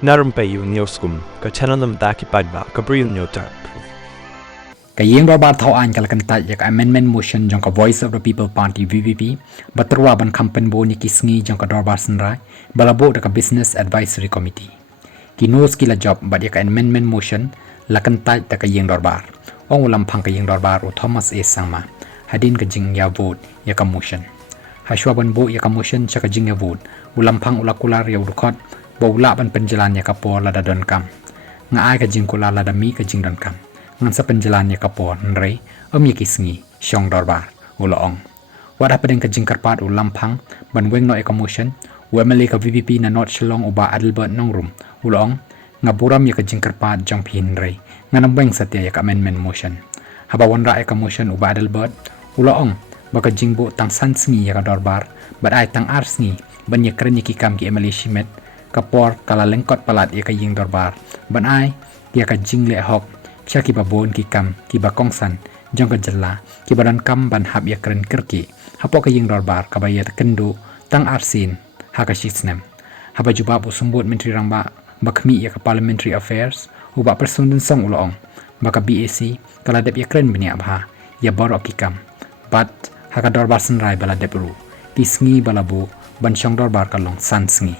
Na Rympei U ka channel nabynta ki paidbah ka Bri U Hynñiewtrep. Ka Ïingdorbar thau an kal Kyntait yak amendment motion jong ka Voice of the People Party VPP batrua ban Pynbun ni Sngi jong ka Dorbar Synrai balabo da ka Business Advisory Committee. Kinos kila job bat yak amendment motion la Kyntait da ka Ïingdorbar. Ong ulam phang ka Ïingdorbar u Thomas A Sangma hadin ka jing ya vote yak ka motion. Hashwa ban bo yak ka motion cha ka jing ya vote ulam phang ulakular ya udukot baula ban penjalan yak ka por la da don kam. Nga ai ka jing kula la da mi ka jing don kam. Ngan sa penjalan ya kapor Synrai ya Sngi Shong Dorbar uloong wada pedeng ka jingkarpat ulampang ban weng no emotion wemele ka VPP na not shalong uba adelbert nongrum uloong nga buram ya ka jingkarpat jong Synrai ngan weng satya ya ka amendment motion haba wanra ya ka motion uba adelbert uloong baka jingbo tang san Sngi ya ka Dorbar bat ai tang ar Sngi ban ya kren ki kam ki emele shimet kapor kala lengkot palat ya ka Ïingdorbar ban ai ya ka jingle hok Chia ki babon ki kam ki bakong san jong ka jalla ki badan kam ban hab ya keren kerki hapo ka Ïingdorbar ka bayat kendo tang arsin ha ka shitsnem haba juba bu sumbut menteri rangba bakmi ya ka parliamentary affairs uba person song ulong baka BAC kala dep ya keren bini abha ya baroh ki kam bat ha ka Dorbar Synrai bala dep ru ki Sngi balabu ban Shong Dorbar kalong san Sngi